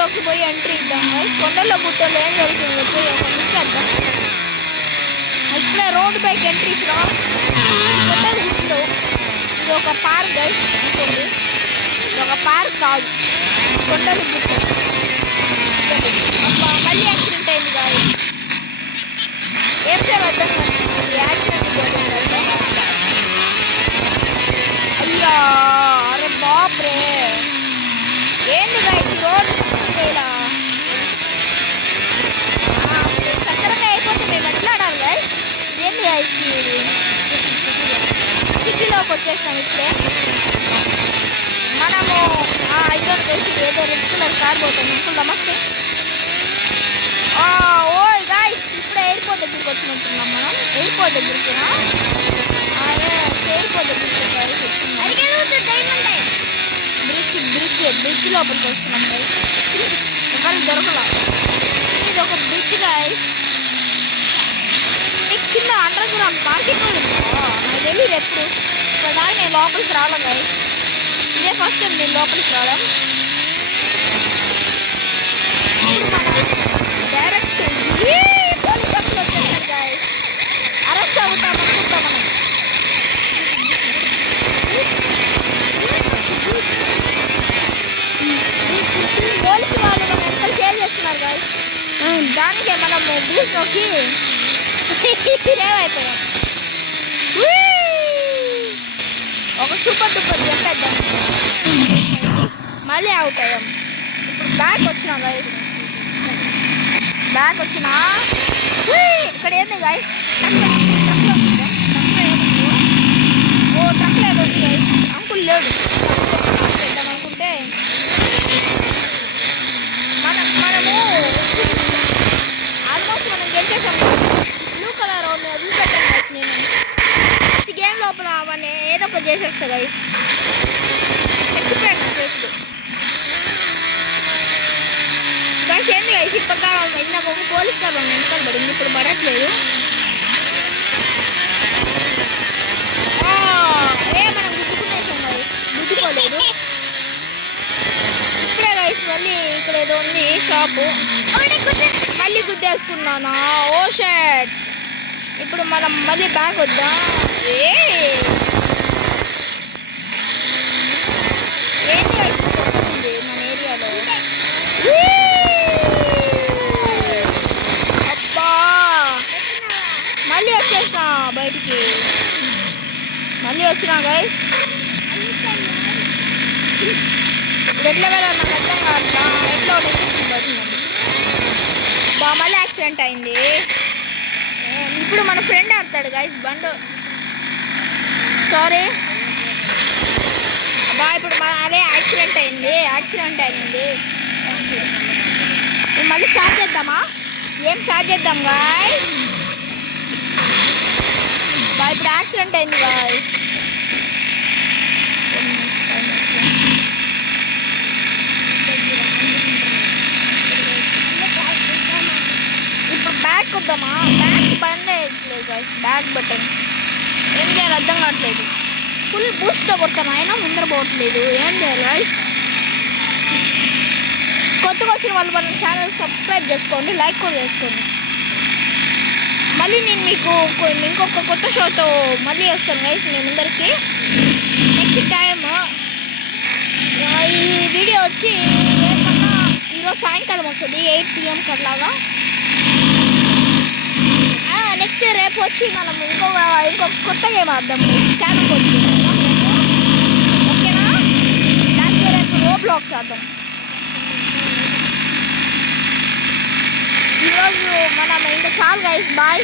కొండల్లోకి పోయి ఎంట్రీ ఇద్దాం గైస్. కొండల్లో గుట్టలో ఏం జరుగుతుందో పోయి ఒక చూసేద్దాం. ఇట్లా రోడ్ పైకి ఎంట్రీ ఇచ్చినా కొండల గుట్టలో ఇది ఒక పార్క్ గైస్ అనుకోండి. ఇది ఒక పార్క్ కాదు, కొండల గుట్ట. మళ్ళీ యాక్సిడెంట్ అయింది కాదు. ఏం చేయవద్దాం యాక్సిడెంట్ జరిగింది. అయ్యా అరే బాప్రే, ఏంది గైస్ రోడ్ ఇలా చక్కరగా అయిపోతే మేము ఎట్లా ఆడాలి గైస్? ఏంది గైస్ సిటీలోకి వచ్చేస్తాం ఇప్పుడే. మనము ఐదో తెలిసి ఏదో రెడ్ కలర్ కార్ పోతుంది అంకుల్. నమస్తే. ఓయ్ గైస్ ఇప్పుడే ఎయిర్పోర్ట్ దగ్గరికి వచ్చినట్టున్నాం మనం. ఎయిర్పోర్ట్ దగ్గరికి బ్రిడ్జ్ లోపలికి వస్తున్నాం గైస్. ఎవరు దొరకలా. ఇది ఒక బ్రిడ్జ్ గైస్. కింద అండర్ గ్రౌండ్ పార్కింగ్ కూడా నాకు తెలియదు ఎప్పుడు. ఇక్కడ దాకా నేను లోపలికి రావడం గైస్. ఇదే ఫస్ట్ టైం నేను లోపలికి రావడం. డైరెక్ట్ పోలీస్ ఆఫీసులు వచ్చేసారు గైస్. అరెస్ట్ అవుతాం అనుకుంటాం మనం. పోలీసు వాళ్ళు మనం ఎంత సేవ్ చేస్తున్నారు గైస్. దానికే మనము బ్రిడ్జ్ నొక్కి సేవ్ అయిపోయాం. ఒక సూపర్ డూపర్ చెప్పేద్దాం. మళ్ళీ అవుట్ అయ్యాం. ఇప్పుడు బ్యాక్ వచ్చినా గైస్. బ్యాక్ వచ్చినా ఇక్కడ ఏంది గైస్? ఓ ట్రక్ లేదు గైస్. అంకుల్ లేడు. చేద్దాం అనుకుంటే మనము ఆల్మోస్ట్ మనం గెలిచేసాం. బ్లూ కలర్ వదిలిపెట్టాను గైస్. నేను ఈ గేమ్ లోపల అవన్నీ ఏదో ఒకటి చేసేస్తా గైస్. చచ్చిపోయాను చేతులు గైస్. ఏంది గైస్ ఇప్పటికా ఇందాక ఒక పోలీస్ కార్ వెనకాల పడింది, ఇప్పుడు పడట్లేదు. మనం గుద్దుకునేసాం గైస్. గుద్దుకోలేదు. ఇప్పుడే గైస్ మళ్ళీ ఇక్కడ ఏదో ఉంది షాపు. మళ్ళీ గుద్దేసుకున్నానా? ఓ షట్. ఇప్పుడు మనం మళ్ళీ బ్యాక్ వద్దాం. ఏంటి గైస్ మన ఏరియాలో? అబ్బా మళ్ళీ వచ్చేసిన బయటికి. మళ్ళీ వచ్చినా గైస్. ఇప్పుడు ఎట్లా వెళ్ళాలి నాకు అర్థం కావట్లా. ఎట్లా పడుతుందండి. మళ్ళీ యాక్సిడెంట్ అయింది. ఇప్పుడు మన ఫ్రెండ్ ఆడతాడు గైస్ బండు. సారీ అబ్బా. ఇప్పుడు అదే యాక్సిడెంట్ అయింది. మళ్ళీ స్టార్ట్ చేద్దామా? ఏం స్టార్ట్ చేద్దాం గాయ్స్? ఇప్పుడు యాక్సిడెంట్ అయింది గాయ్స్. ఇప్పుడు బ్యాక్ వద్దామా? బ్యాక్ బండి వేయట్లేదు గాయ్స్. బ్యాక్ బటన్ ఏం చేయాలి అర్థం కావట్లేదు. ఫుల్ బూస్ట్తో కొడతాను అయినా ముందర పోవట్లేదు. ఏం చేయాలి గాయ్స్? కొత్తగా వచ్చిన వాళ్ళు మన ఛానల్ సబ్స్క్రైబ్ చేసుకోండి, లైక్ కూడా చేసుకోండి. మళ్ళీ నేను మీకు ఇంకొక కొత్త షోతో మళ్ళీ వస్తాను గైస్ మీ ముందరికి. నెక్స్ట్ టైమ్ ఈ వీడియో వచ్చి రేపన్నా ఈరోజు సాయంకాలం వస్తుంది 8 PM అట్లాగా. నెక్స్ట్ రేపు వచ్చి మనం ఇంకొక కొత్త గేమ్ ఆడదాం. Carrom board. ఓకేనా? దానికి రేపు రోబ్లాక్స్ ఆడదాం. ఈరోజు మనం ఇంకా చాలు గైస్. బాయ్.